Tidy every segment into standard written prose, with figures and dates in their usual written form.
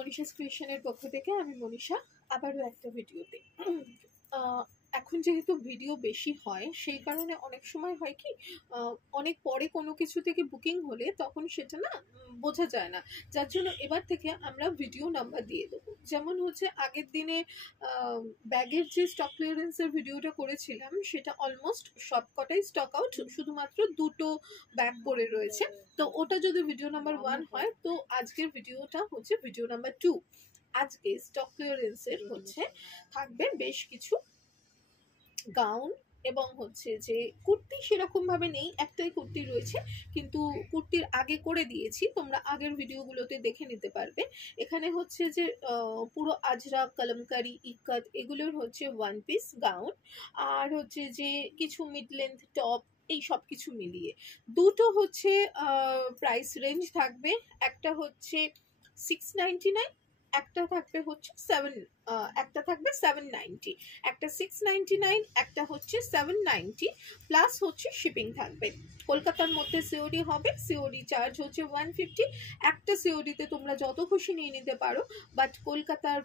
মনীষাস ক্রিয়েশনের পক্ষ থেকে আমি মনীষা আবারও একটা ভিডিওতে। এখন যেহেতু ভিডিও বেশি হয় সেই কারণে অনেক সময় হয় কি অনেক পরে কোনো কিছু থেকে বুকিং হলে তখন সেটা না বোঝা যায় না, যার জন্য এবার থেকে আমরা ভিডিও নাম্বার দিয়ে দেবো। যেমন হচ্ছে আগের দিনে ব্যাগের যে স্টক ক্লিয়ারেন্সের ভিডিওটা করেছিলাম সেটা অলমোস্ট সবকটাই স্টক আউট, শুধুমাত্র দুটো ব্যাগ পড়ে রয়েছে। তো ওটা যদি ভিডিও নাম্বার 1 হয় তো আজকের ভিডিওটা হচ্ছে ভিডিও নাম্বার 2। আজকে স্টক ক্লিয়ারেন্সের হচ্ছে থাকবে বেশ কিছু গাউন এবং হচ্ছে যে কুর্তি সেরকম ভাবে নেই, একটাই কুর্তি রয়েছে, কিন্তু কুর্তির আগে করে দিয়েছি, তোমরা আগের ভিডিওগুলোতে দেখে নিতে পারবে। এখানে হচ্ছে যে পুরো আজরা, কলমকারি, ইক্কাত এগুলোর হচ্ছে 1 পিস গাউন, আর হচ্ছে যে কিছু মিড লেন্থ টপ, এই সব কিছু মিলিয়ে দুটো হচ্ছে প্রাইস রেঞ্জ থাকবে। একটা হচ্ছে 699, একটা থাকবে হচ্ছে একটা থাকবে 790, একটা 699, একটা হচ্ছে 790, প্লাস হচ্ছে শিপিং থাকবে। কলকাতার মধ্যে সিওডি হবে, সিওডি চার্জ হচ্ছে 150। একটা সিওডিতে তোমরা যত খুশি নিয়ে নিতে পারো, বাট কলকাতার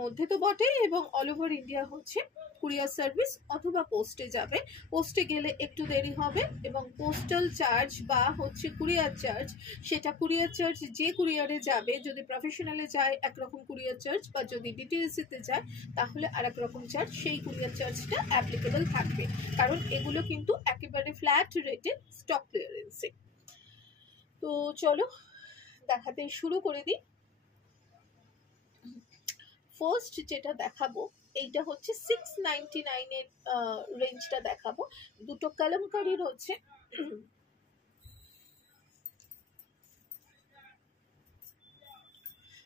মধ্যে তো বটেই, এবং অল ওভার ইন্ডিয়া হচ্ছে কুরিয়ার সার্ভিস অথবা পোস্টে যাবে। পোস্টে গেলে একটু দেরি হবে, এবং পোস্টাল চার্জ বা হচ্ছে কুরিয়ার চার্জ, সেটা কুরিয়ার চার্জ যে কুরিয়ারে যাবে, যদি প্রফেশনালে যায় একরকম কুরিয়ার চার্জ, বা যদি ডিটিএসিতে যায় তাহলে আর এক রকম চার্জ, সেই কুরিয়ার চার্জটা অ্যাপ্লিকেবল থাকবে, কারণ এগুলো কিন্তু একেবারে ফ্ল্যাট রেটে স্টক ক্লিয়ারেন্সে। তো চলো দেখাতে শুরু করে দিই। ফার্স্ট যেটা দেখাবো এইটা হচ্ছে 699 এর রেঞ্জটা দেখাবো। দুটো কলমকারির হচ্ছে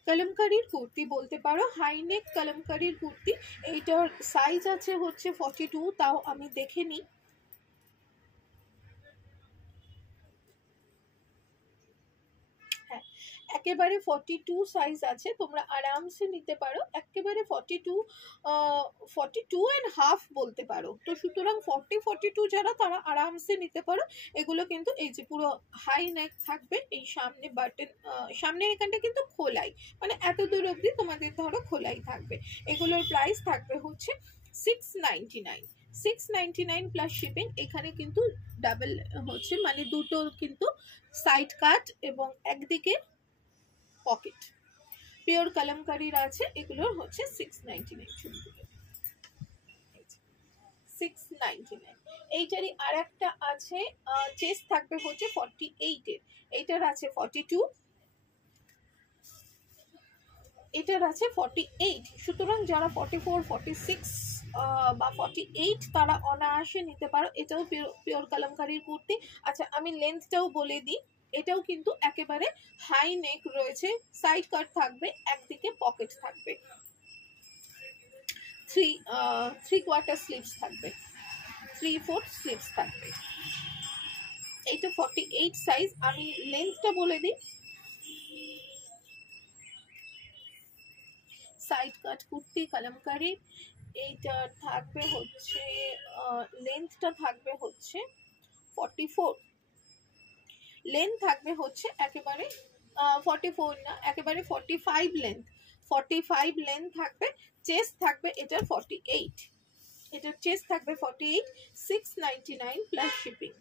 কলমকারির কুর্তি বলতে পারো, হাইনেক কলমকারির কুর্তি। এইটার সাইজ আছে হচ্ছে 42, তাও আমি দেখে নিই। একেবারে 42 সাইজ আছে, তোমরা আরামসে নিতে পারো। একেবারে 42 অ্যান্ড হাফ বলতে পারো। তো সুতরাং 42 যারা, তারা আরামসে নিতে পারো। এগুলো কিন্তু এই যে পুরো হাই নেক থাকবে, এই সামনে বাটন, সামনের এখানটা কিন্তু খোলাই, মানে এত দূর অবধি তোমাদের ধরো খোলাই থাকবে। এগুলোর প্রাইস থাকবে হচ্ছে 699 প্লাস শিপিং। এখানে কিন্তু ডাবল হচ্ছে, মানে দুটো কিন্তু সাইড কাট এবং একদিকে পকেট পিওর কলমকারির আছে। এগুলোর হচ্ছে 699। এইটারই আর একটা আছে, চেস্ট থাকবে হচ্ছে 48 এর, এইটার আছে 42, এটার আছে 48। সুতরাং যারা 44, 46 বা 48 তারা অনায়াসে নিতে পারো। এটাও পিওর কলমকারির কুর্তি। আচ্ছা, আমি লেন্থটাও বলে দিই। এটাও কিন্তু একেবারে হাই নেক রয়েছে, সাইড কাট থাকবে, একদিকে পকেট থাকবে, 3/4 স্লিভস থাকবে, 3/4 স্লিভস থাকবে। এইটা 48 সাইজ। আমি লেন্থটা বলে দিই। সাইড কাট কুর্তি কলমকারি, এইটা থাকবে হচ্ছে লেন্থটা থাকবে হচ্ছে 44, লেন্থ থাকবে হচ্ছে একেবারে 44 না, একেবারে 45 লেন্থ, 45 লেন্থ থাকবে। চেস্ট থাকবে এটার 48, এটার চেস্ট থাকবে 48, 699 প্লাস শিপিং।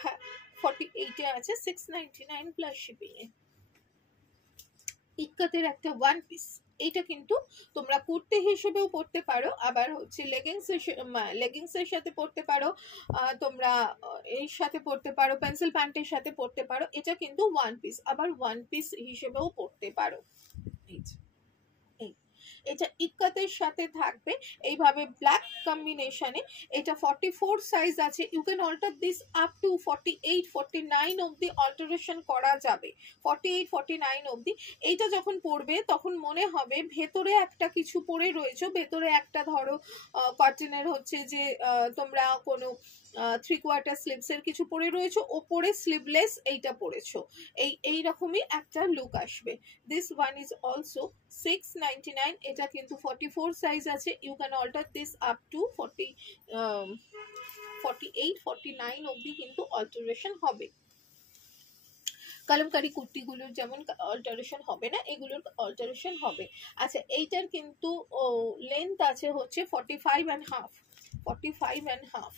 হ্যাঁ, 48 এ আছে 699 প্লাস শিপিং এ। ইক্কাতের একটা 1 পিস, এইটা কিন্তু তোমরা কুর্তি হিসেবেও পরতে পারো, আবার হচ্ছে লেগিংসের সাথে পরতে পারো, তোমরা এর সাথে পরতে পারো, পেন্সিল প্যান্টের সাথে পরতে পারো। এটা কিন্তু 1 পিস, আবার 1 পিস হিসেবেও পরতে পারো। এটা ইক্কাতের সাথে থাকবে এইভাবে ব্ল্যাক কম্বিনেশনে। এটা 44 সাইজ আছে। You can alter this up to 48, 49 অবধি অল্টারেশন করা যাবে, 48, 49 অবধি। এইটা যখন পরবে তখন মনে হবে ভেতরে একটা কিছু পরে রয়েছে, ভেতরে একটা ধরো কটনের হচ্ছে যে তোমরা কোনো 3/4 স্লিভসের কিছু পরে রয়েছে, ওপরে স্লিভলেস এইটা পরেছো, এইরকমই একটা লুক আসবে। This one is also 699। এটা কিন্তু 44 সাইজ আছে। You can alter this up to 48, 49 অবধি কিন্তু অল্টারেশন হবে। কালামকারি কুর্তিগুলোর যেমন অল্টারেশন হবে না, এগুলোর অল্টারেশন হবে। আচ্ছা, এইটার কিন্তু লেন্থ আছে হচ্ছে 45.5, 45.5।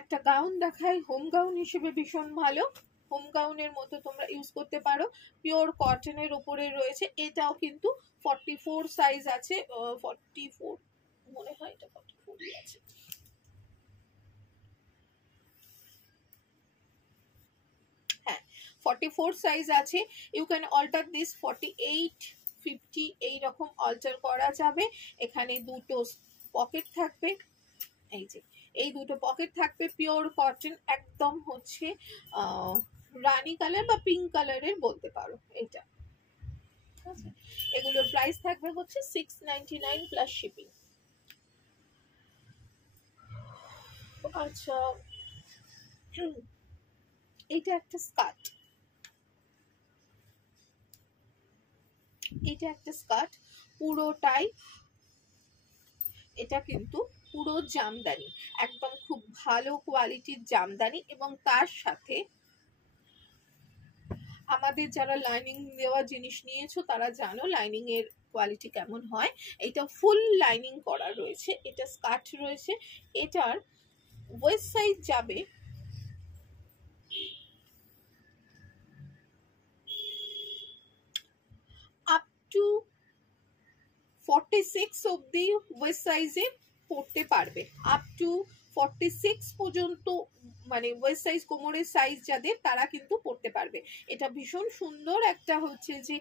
একটা গাউন দেখাই, হোম গাউন হিসেবে ভীষণ ভালো, হোম গাউনের মতো তোমরা ইউজ করতে পারো। পিওর কটনের উপরে রয়েছে, এটাও কিন্তু 44 সাইজ আছে, 44 মনে হয়, এটা 44 আছে। হ্যাঁ, 44 সাইজ আছে। ইউ ক্যান অল্টার দিস 48, 50 এইরকম অল্টার করা যাবে। এখানে দুটো পকেট থাকবে, এই যে এই দুটো পকেট থাকবে, পিওর কটন, একদম হচ্ছে রানী কালার বা পিঙ্ক কালারের বলতে পারো এটা। এগুলোর প্রাইস থাকবে হচ্ছে 699 প্লাস শিপিং। আচ্ছা, এটা একটা স্কার্ট, এটা একটা স্কার্ট পুরোটাই, এটা কিন্তু পুরো জামদানি, একদম খুব ভালো কোয়ালিটির জামদানি, এবং তার সাথে আমাদের যারা লাইনিং দেওয়া জিনিস নিয়েছো তারা জানো লাইনিং এর কোয়ালিটি কেমন হয়। এটা ফুল লাইনিং করা রয়েছে, এটা স্কার্ট রয়েছে। এটার ওয়েস্ট সাইজ যাবে আপ টু 46 অব্দি, ওয়েস্ট সাইজে পড়তে পারবে, আপ টু 46 পর্যন্ত, মানে ওয়েস্ট সাইজ কোমরের সাইজ যাদের তারা কিন্তু পড়তে পারবে। এটা ভীষণ সুন্দর একটা হচ্ছে যে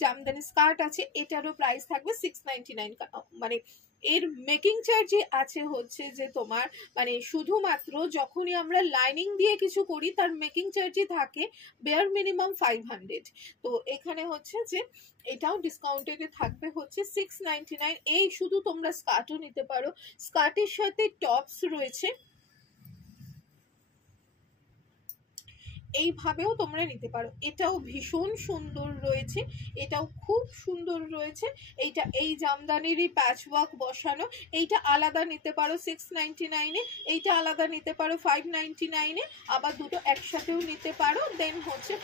জামদানি স্কার্ট আছে। এটারও প্রাইস থাকবে 699। মানে এর মেকিং চার্জই আছে হচ্ছে যে তোমার, মানে শুধুমাত্র যখনই আমরা লাইনিং দিয়ে কিছু করি তার মেকিং চার্জই থাকে বেয়ার মিনিমাম 500। তো এখানে হচ্ছে যে এটাও ডিসকাউন্টেডে থাকবে হচ্ছে 699। এই শুধু তোমরা স্কার্টও নিতে পারো, স্কার্টের সাথে টপস রয়েছে, এইভাবেও তোমরা নিতে পারো। এটাও ভীষণ সুন্দর রয়েছে, এটাও খুব সুন্দর রয়েছে। এইটা এই জামদানিরই প্যাচ ওয়ার্ক বসানো, এইটা আলাদা নিতে পারো 699-এ, এইটা আলাদা নিতে পারো 599-এ, আবার দুটো একসাথেও নিতে পারো। দেন হচ্ছে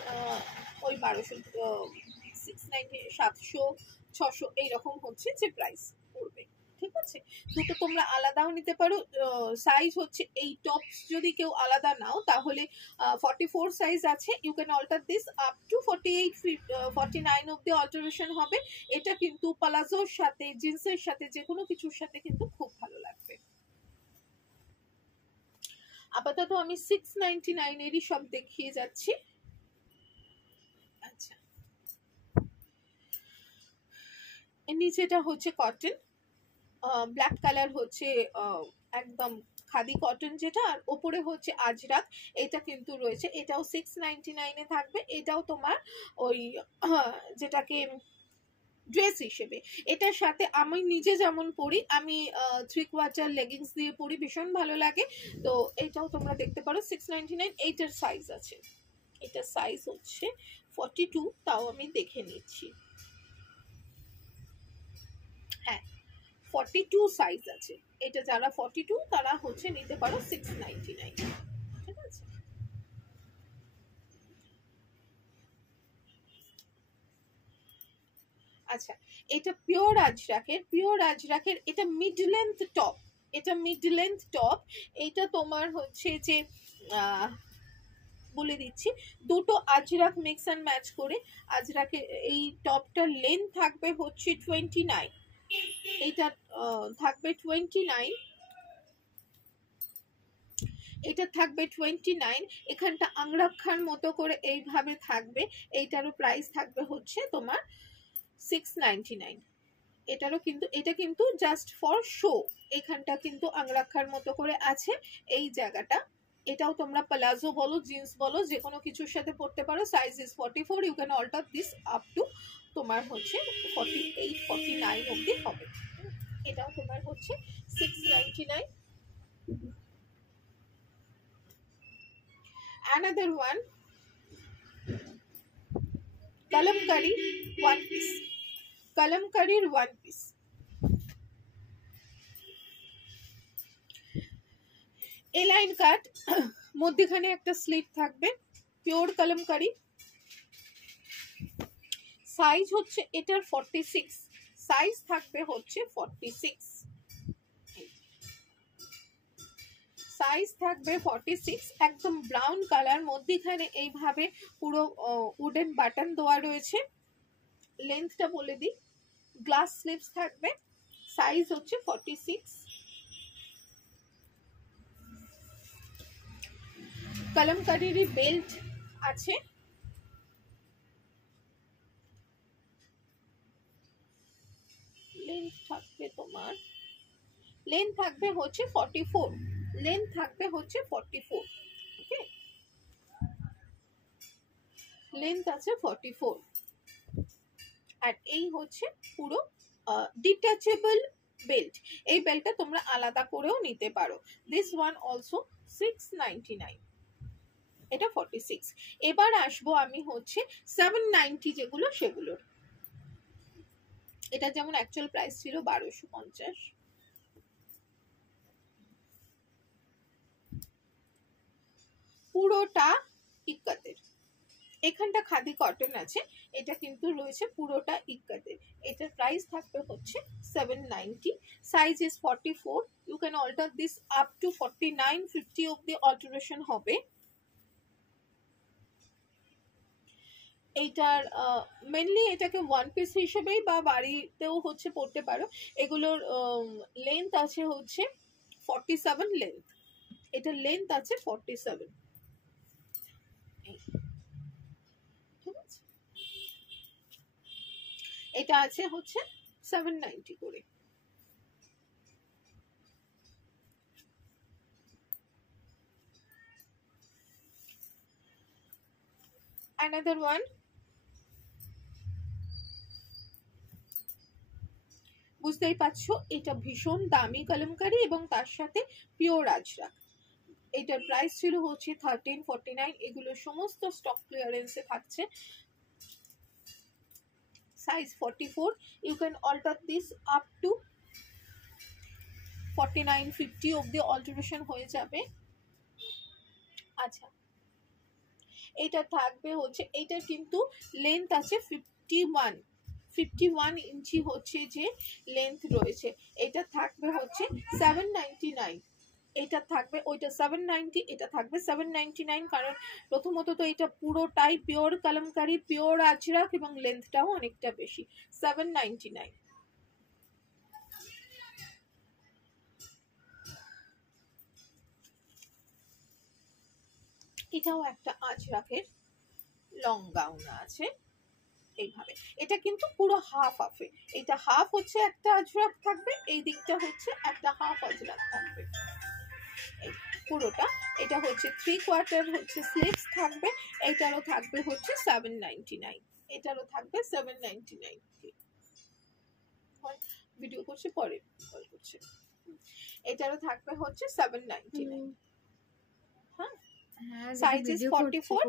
ওই 1200, 690, 700, 600 এইরকম হচ্ছে যে প্রাইস পড়বে। ঠিক আছে, দুটো তোমরা আলাদাও নিতে পারো। সাইজ হচ্ছে এই টপস যদি কেউ আলাদা নাও তাহলে 44 সাইজ আছে, you can alter this up to 48, 49 অব্দি অল্টারেশন হবে। এটা কিন্তু প্লাজোর সাথে, জিন্সের সাথে, যে কোনো কিছুর সাথে কিন্তু খুব ভালো লাগবে। আপাতত আমি 699 এরই সব দেখিয়ে যাচ্ছি। আচ্ছা, নিচেটা হচ্ছে কটন, ব্ল্যাক কালার হচ্ছে একদম খাদি কটন যেটা, আর ওপরে হচ্ছে আজরাক, এটা কিন্তু রয়েছে। এটাও 699-এ থাকবে। এটাও তোমার ওই যেটাকে ড্রেস হিসেবে, এটার সাথে আমি নিজে যেমন পরি, আমি 3/4 লেগিংস দিয়ে পরি, ভীষণ ভালো লাগে। তো এটাও তোমরা দেখতে পারো 699। এইটার সাইজ আছে, এটার সাইজ হচ্ছে 42, তাও আমি দেখে নিচ্ছি। হ্যাঁ, 42 সাইজ আছে। এটা যারা 42 তারা হচ্ছে নিতে পারো 699। ঠিক আছে, আচ্ছা, এটা পিওর আজরাকের, পিওর আজরাকের, এটা মিড লেন্থ টপ, এটা মিড লেন্থ টপ। এটা তোমার হচ্ছে যে বলে দিচ্ছি, দুটো আজরাক মিক্স অ্যান্ড ম্যাচ করে আজরাকের এই টপটার লেন্থ থাকবে হচ্ছে 29, এইটা থাকবে 29, এটা থাকবে 29। এখানটা আংরাক্ষার মতো করে এইভাবে থাকবে। এইটারও প্রাইস থাকবে হচ্ছে তোমার 699। এটারও কিন্তু, এটা কিন্তু জাস্ট ফর শো, এখানটা কিন্তু আংরাক্ষার মতো করে আছে এই জায়গাটা। এটাও তোমরা প্লাজো বলো, জিন্স বলো, যে কোনো কিছুর সাথে পরতে পারো। Size is 44, you can alter this up to তোমার হচ্ছে 48, 49 অবধি হবে। এটাও তোমার হচ্ছে 699। Another one, kalamkari one piece, kalamkariর one piece, এলাইন কাট মধ্যখানে একটা স্লিট থাকবে, পিওর কলমকারি। সাইজ হচ্ছে এটার 46, সাইজ থাকবে হচ্ছে 46, সাইজ থাকবে 46। একদম ব্রাউন কালার, মধ্যখানে এইভাবে পুরো উডেন বাটন দেওয়া রয়েছে। লেন্থটা বলে দিই, গ্লাস স্লিভস থাকবে, সাইজ হচ্ছে 46। কলমকারির বেল্ট আছে, লেন্থ থাকবে তোমার, লেন্থ থাকবে হচ্ছে 44, লেন্থ থাকবে হচ্ছে 44, ওকে, লেন্থ আছে 44। আর এই হচ্ছে পুরো ডিটাচেবল বেল্ট। এই বেল্টটা তোমরা আলাদা করেও নিতে পারো। দিস ওয়ান অলসো 699, এটা 46। এবার আসবো আমি হচ্ছে 790 যেগুলো সেগুলোর। এটা যেমন অ্যাকচুয়াল প্রাইস ছিল 1250, পুরোটা ইক্কাতের, এখানটা খাদি কটন আছে, এটা কিন্তু রয়েছে পুরোটা ইক্কাতের। এটার প্রাইস থাকবে হচ্ছে 790, size is 44, you can alter this up to 49, 50 অব্দি অল্টারেশন হবে। এইটার মেনলি এটাকে ওয়ান পিস হিসেবেই বা বাড়িতেও হচ্ছে পড়তে পারো। এগুলোর লেন্থ আছে হচ্ছে 47 লেন্থ, এটার লেন্থ আছে 47, ঠিক আছে। এটা আছে হচ্ছে 790 করে। Another one, বুঝতেই পারছো এটা ভীষণ দামি কলমকারি এবং তার সাথে পিওর আজরাক। এটার প্রাইস ছিল হচ্ছে 1349, এগুলো সমস্ত স্টক ক্লিয়ারেন্সে থাকছে। Size 44, you can alter this up to 49, 50 অব্দি অল্টারেশন হয়ে যাবে। আচ্ছা, এটা থাকবে হচ্ছে, এইটার কিন্তু লেন্থ আছে 51 ইঞ্চি হচ্ছে যে লেন্থ রয়েছে। এটা থাকবে হচ্ছে 799, এটা থাকবে ওইটা 790, এটা থাকবে 799, কারণ প্রথমত তো এটা পুরোটাই পিওর কলমকারি, পিওর আজরাক এবং লেন্থটাও অনেকটা বেশি। 799। এটাও একটা আজরাকের লং গাউন আছে এইভাবে। এটা কিন্তু পুরো হাফ হাফে, এটা হাফ হচ্ছে একটা আজরাক থাকবে, এই দিকটা হচ্ছে একটা হাফ আজরাক থাকবে পুরোটা। এটা হচ্ছে 3/4 হচ্ছে স্লিভস থাকবে, এটারও থাকবে হচ্ছে 799, এটারও থাকবে 799। ভিডিও করছে পরে কল করছে। এটারও থাকবে হচ্ছে 799। হ্যাঁ, সাইজ ইজ 44,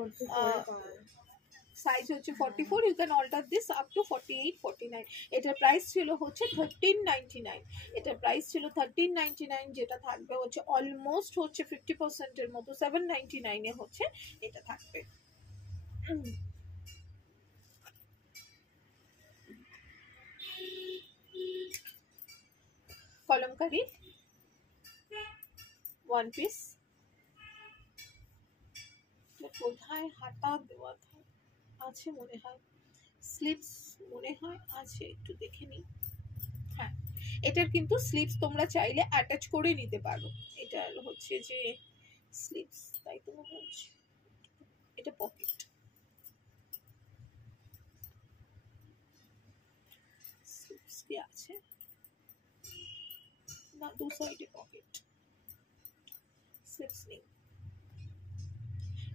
সাইজ হচ্ছে 44, you can alter this up to 48, 49। এটার প্রাইস ছিল হচ্ছে 1399, এটার প্রাইস ছিল 1399, যেটা থাকবে হচ্ছে অলমোস্ট হচ্ছে 50% এর মতো 799 এ হচ্ছে এটা থাকবে। কলমকারি ওয়ান পিস, কোথায় হাতা দেওয়া আছে মনে হয়, স্লিভস মনে হয় আছে, একটু দেখে নিই। হ্যাঁ, এটার কিন্তু স্লিভস তোমরা চাইলে অ্যাটাচ করে নিতে পারো। এটার হচ্ছে যে স্লিভস, তাই তো মনে হচ্ছে। এটা পকেট, স্লিভস কি আছে না, দু সাইডে পকেট, স্লিভস নেই,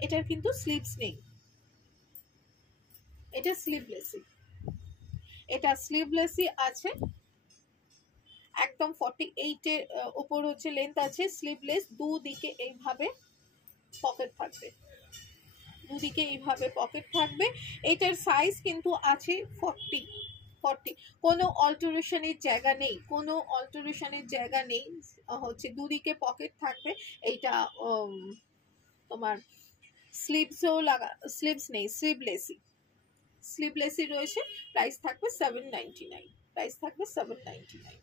এটার কিন্তু স্লিভস নেই, এটা স্লিভলেসই, এটা স্লিভলেসই আছে। একদম 48 এর উপর হচ্ছে লেন্থ আছে, স্লিভলেস, দুদিকে এইভাবে পকেট থাকবে, দুদিকে এইভাবে পকেট থাকবে। এটার সাইজ কিন্তু আছে 40, কোনো অল্টারেশনের জায়গা নেই, কোনো অল্টারেশনের জায়গা নেই, হচ্ছে দুদিকে পকেট থাকবে। এইটা তোমার স্লিভস নেই, স্লিভলেসই রয়েছে। প্রাইস থাকবে 799, প্রাইস থাকবে 799।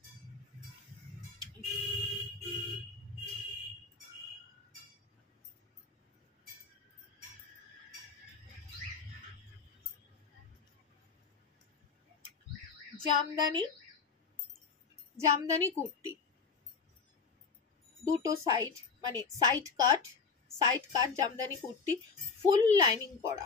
জামদানি কুর্তি, দুটো সাইড, মানে সাইড কাট জামদানি কুর্তি, ফুল লাইনিং করা,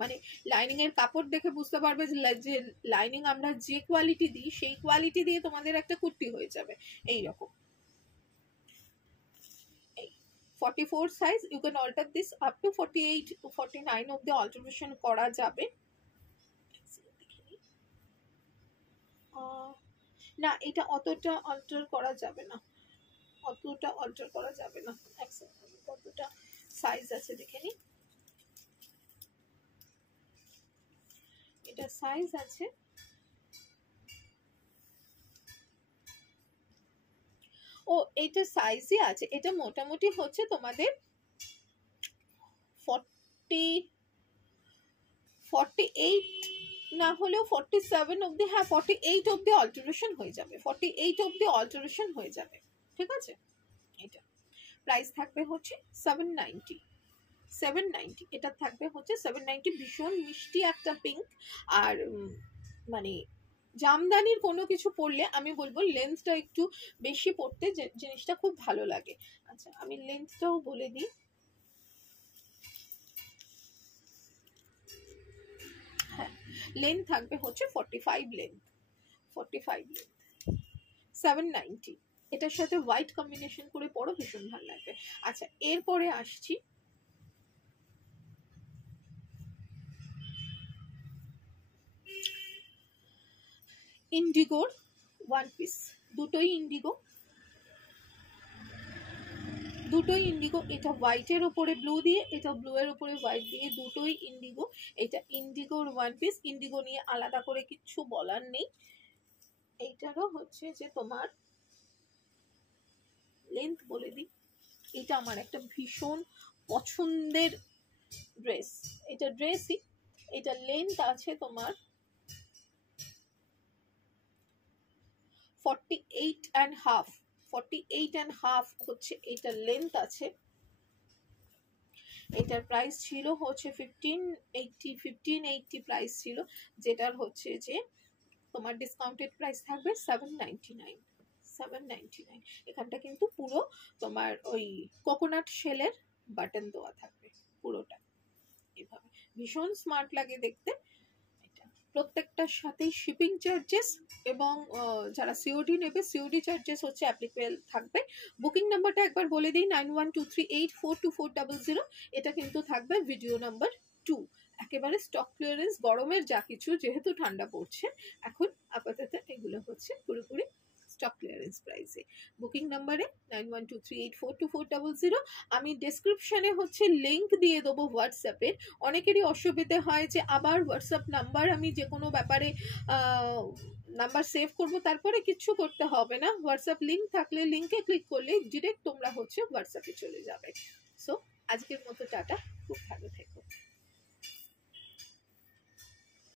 মানে লাইনিং এর কাপড় দেখে বুঝতে পারবে যে লাইনিং আমরা যে কোয়ালিটি দিই সেই কোয়ালিটি দিয়ে তোমাদের একটা কুর্তি হয়ে যাবে এই রকম। 44 size, you can alter this up to 48 49 অব্দি অল্টারেশন করা যাবে। না, এটা অতটা অল্টার করা যাবে না, কতটা সাইজ আছে দেখে নি। এটা সাইজ আছে এইটা সাইজই আছে, এটা মোটামুটি হচ্ছে তোমাদের 48 না হলেও 47 অব্দি, হ্যাঁ 48 অব্দি অল্টারেশন হয়ে যাবে, 48 অব্দি অল্টারেশন হয়ে যাবে, ঠিক আছে। এটা প্রাইস থাকবে হচ্ছে 790, এটা থাকবে হচ্ছে 790। ভীষণ মিষ্টি একটা পিঙ্ক, আর মানে জামদানির কোনো কিছু পরলে আমি বলবো লেন্থটা একটু বেশি পড়তে, জিনিসটা খুব ভালো লাগে। আচ্ছা, আমি লেন্থটাও বলে দিই। হ্যাঁ, লেন্থ থাকবে হচ্ছে 45 লেন্থ, 790। এটার সাথে হোয়াইট কম্বিনেশন করে পরো, ভীষণ ভালো লাগবে। আচ্ছা, এরপরে আসছি ইন্ডিগোর ওয়ান পিস, দুটোই ইন্ডিগো, এটা হোয়াইটের উপরে ব্লু দিয়ে, এটা ব্লু এর উপরে হোয়াইট দিয়ে, দুটোই ইন্ডিগো। এটা ইন্ডিগোর ওয়ান পিস, ইন্ডিগো নিয়ে আলাদা করে কিছু বলার নেই। এইটারও হচ্ছে যে তোমার লেন্থ বলে দিই, এটা আমার একটা ভীষণ পছন্দের ড্রেস, এটা ড্রেসই, এটা লেন্থ আছে তোমার 48.5 হচ্ছে এটা লেন্থ আছে। এটার প্রাইস ছিল হচ্ছে 1580 প্রাইস ছিল, যেটার হচ্ছে যে তোমার ডিসকাউন্টেড প্রাইস থাকবে 799। এখানটা কিন্তু পুরো তোমার ওই কোকোনাট শেলের বাটন দেওয়া থাকবে পুরোটা, এভাবে ভীষণ স্মার্ট লাগে দেখতে। প্রত্যেকটার সাথেই শিপিং চার্জেস এবং যারা সিওডি নেবে সিওডি চার্জেস হচ্ছে অ্যাপ্লিকেবল থাকবে। বুকিং নাম্বারটা একবার বলে দিই, 9123842400। এটা কিন্তু থাকবে ভিডিও নাম্বার 2। একেবারে স্টক ক্লিয়ারেন্স, গরমের যা কিছু, যেহেতু ঠান্ডা পড়ছে এখন আপাতত এগুলো হচ্ছে পুরোপুরি স্টক ক্লিয়ারেন্স প্রাইসে। বুকিং নাম্বারে 9123842400। আমি ডেসক্রিপশনে হচ্ছে লিংক দিয়ে দেবো হোয়াটসঅ্যাপের। অনেকেরই অসুবিধে হয় যে আবার হোয়াটসঅ্যাপ নাম্বার, আমি যে কোনো ব্যাপারে নাম্বার সেভ করব, তারপরে কিছু করতে হবে না, হোয়াটসঅ্যাপ লিংক থাকলে লিংকে ক্লিক করলে ডিরেক্ট তোমরা হচ্ছে হোয়াটসঅ্যাপে চলে যাবে। সো আজকের মতো টাটা, খুব ভালো থেকো।